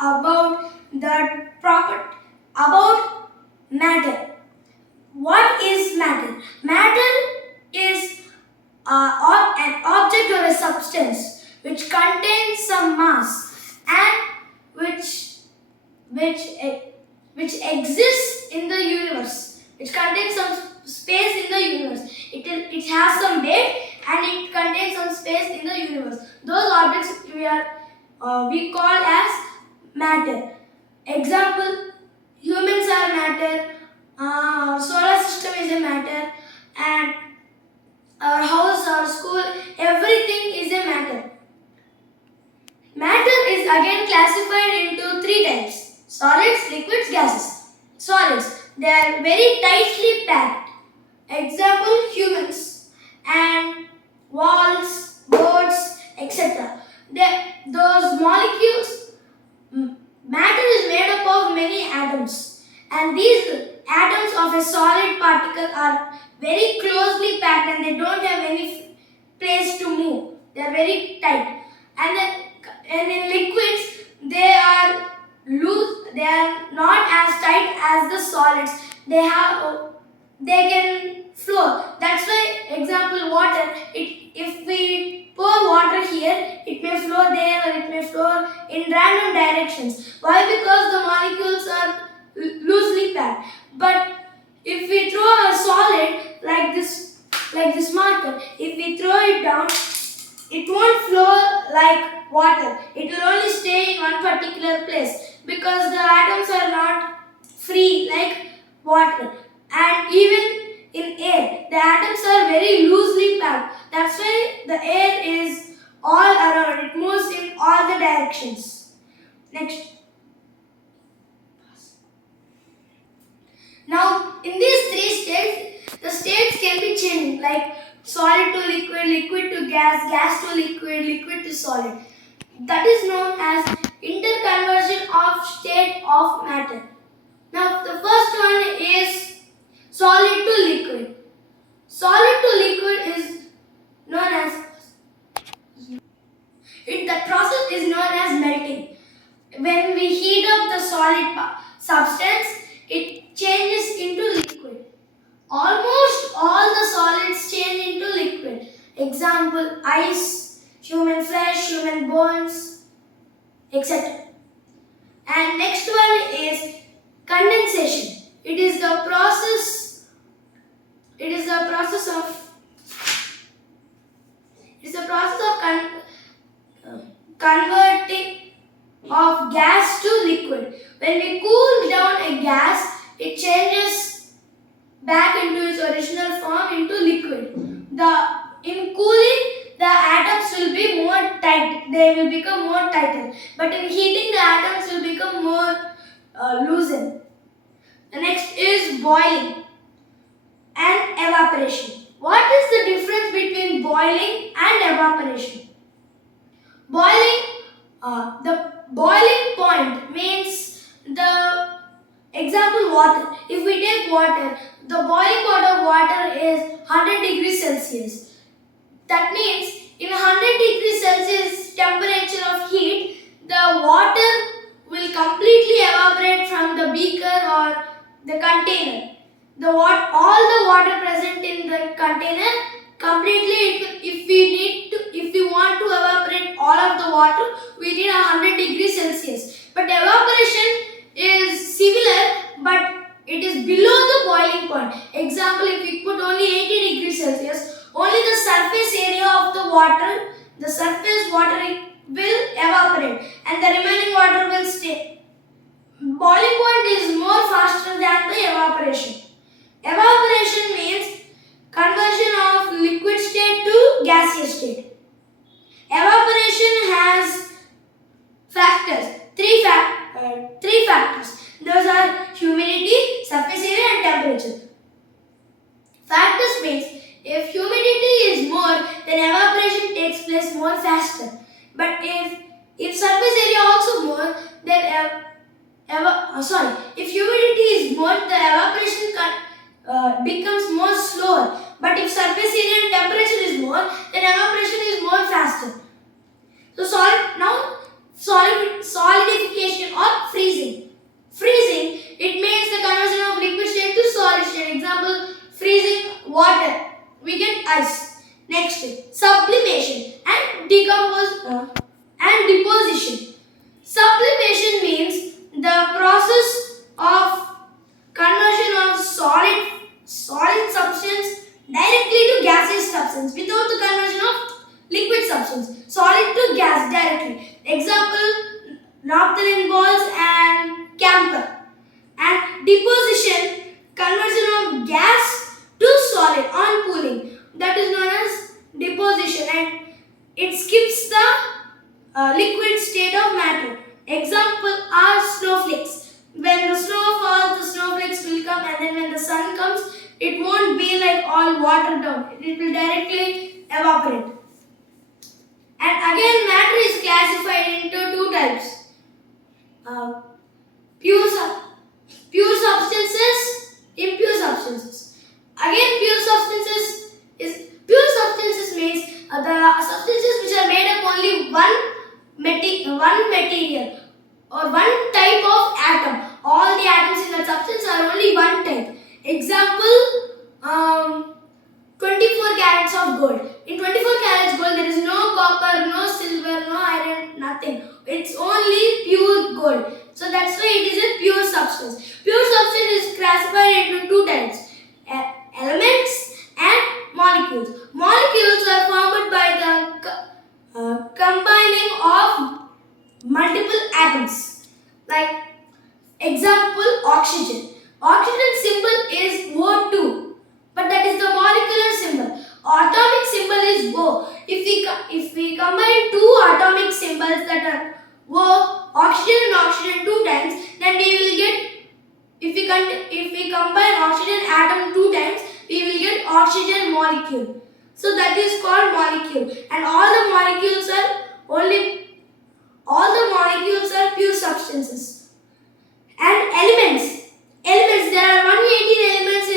about about matter. What is matter? Matter is an object or a substance which contains some mass and which which exists in the universe, which contains some space in the universe. It has some weight and it contains some space in the universe. Those objects we call as matter. Example: humans are matter. Solar system is a matter, and our house, our school, everything is a matter. Matter is again classified into three types: solids, liquids, gases. Solids, they are very tightly packed. Example: humans and walls, boards, etc. Those molecules, matter is made up of many atoms, and these atoms of a solid particle are very closely packed and they don't have any place to move. They are very tight. And in liquids, they are loose. They are not as tight as the solids. They can flow. That's why, example, water. If we pour water here, it may flow there or it may flow in random directions. Why? Because the molecules are loosely packed. But if we throw a solid like this marker, if we throw it down, it won't flow like water. It will only stay in one particular place because the atoms are not free like water. And even in air, the atoms are very loosely packed. That's why the air is all around. It moves in all the directions. Next. Now, in these three states, the states can be changed, like solid to liquid, liquid to gas, gas to liquid, liquid to solid. That is known as interconversion of state of matter. Now, the first one is solid to liquid. Solid to liquid is known as the process is known as melting. When we heat up the solid substance, it changes into liquid. Almost all the solids change into liquid. Example: ice, human flesh, human bones, etc. And next one is condensation. It is the process of converting of gas to liquid. When we cool down a gas, it changes back into its original form into liquid. In cooling, the atoms will be more tight. They will become more tighter. But in heating, the atoms will become more loosened. The next is boiling and evaporation. What is the difference between boiling and evaporation? Boiling, the boiling point means the example water. If we take water, the boiling point of water is 100 degrees Celsius. That means in 100 degrees Celsius temperature of heat, the water will completely evaporate from the beaker or the container. All the water present in the container completely, if we want to evaporate all of the water, we need 100 degrees Celsius. But evaporation is similar, but it is below the boiling point. Example: if we put only 80 degrees Celsius, only the surface area of the water, the surface water will evaporate and the remaining water will stay. Boiling point is more faster than the evaporation. Evaporation means conversion of liquid state to gaseous state. Evaporation has factors, three factors. Those are humidity, surface area and temperature. Factors means if humidity is more, then evaporation takes place more faster. But if surface area also more, then if humidity is more, the evaporation becomes more slower. But if surface area and temperature is more, then evaporation is more faster. So solidification water, we get ice. Next, sublimation and deposition. Sublimation means the process of conversion of solid substance directly to gaseous substance without the conversion of liquid substance. Solid to gas directly. Example, naphthalene balls and camphor. And deposition, conversion of gas to solid on cooling. That is known as deposition, and it skips the liquid state of matter. Example are snowflakes. When the snow falls, the snowflakes will come, and then when the sun comes, it won't be like all watered down. It will directly evaporate. And again, matter is classified into two types. Pure substances, impure substances. Again, pure substances means the substances which are made up only one material or one type of atom. All the atoms in that substance are only one type. Example, 24 carats of gold. In 24 carats gold, there is no copper, no silver, no iron, nothing. It's only pure gold. So that's why it is a pure substance. Pure substance is classified into two types: elements and molecules. Molecules are formed by the combining of multiple atoms. Like example, oxygen. Oxygen symbol is O2, but that is the molecular symbol. Atomic symbol is O. If we combine two atomic symbols that are O, oxygen and oxygen two times, then we will get, if we combine oxygen atom two times, we will get oxygen molecule. So that is called molecule, and all the molecules are pure substances. And elements. There are 118 elements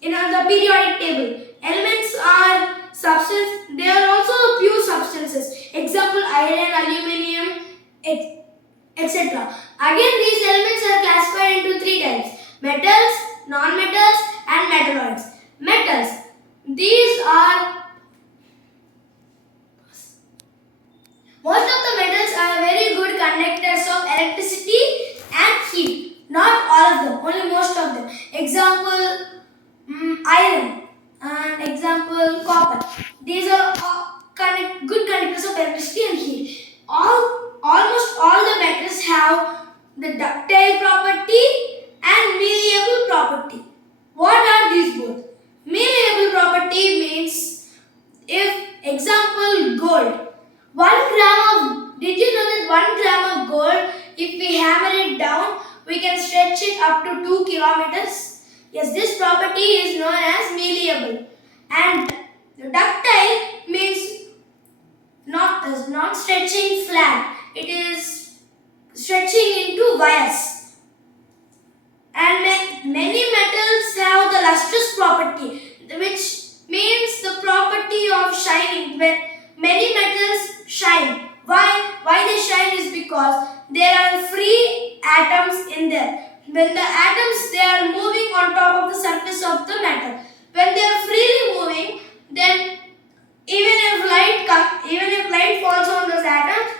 in the periodic table. Elements are substances. They are also pure substances. Example, iron, aluminium, etc. Again, these elements are classified into three types: metals, non-metals, and metalloids. Metals. These are most of the metals are very good conductors of electricity and heat. Not all of them, only most of them. Example, iron, and example, copper. These are good conductors of electricity and heat. Almost all the metals have the ductile property and malleable property. What are these both? Malleable property means, if example, gold. Did you know that 1 gram of gold, if we hammer it down, we can stretch it up to 2 kilometers? Yes, this property is known as malleable. And ductile means not stretching flat. It is stretching into wires. And many metals have the lustrous property, which means the property of shining. When many metals shine. Why they shine is because there are free atoms in there. When the atoms, they are moving on top of the surface of the metal. When they are freely moving, then even if light falls on those atoms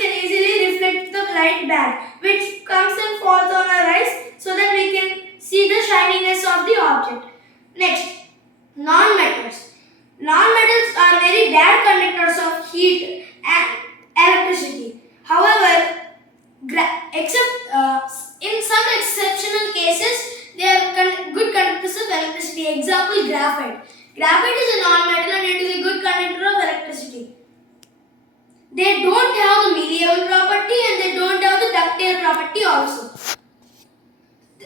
can easily reflect the light back, which comes and falls on our eyes, so that we can see the shininess of the object. Next, non-metals. Non-metals are very bad conductors of heat and electricity. However, in some exceptional cases, they are good conductors of electricity. Example, graphite. Graphite is a non-metal and it is a good conductor of electricity. They don't have the malleable property and they don't have the ductile property also.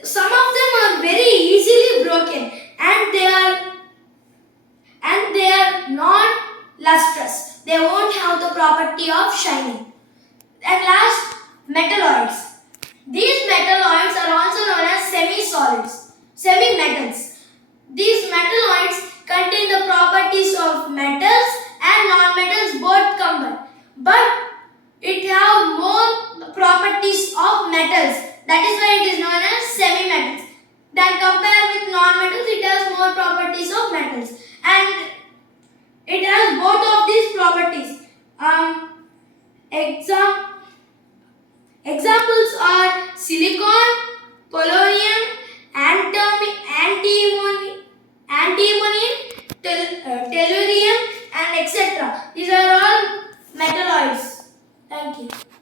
Some of them are very easily broken and they are not lustrous. They won't have the property of shining. And last, metalloids. These metalloids are also known as semi-metals. These metalloids contain the properties of metals and non-metals both combined. But it have more properties of metals. That is why it is known as semi-metals. Then compared with non-metals, it has more properties Examples are silicon, polonium, antimony, tellurium, and etc. These are all metalloids. Thank you.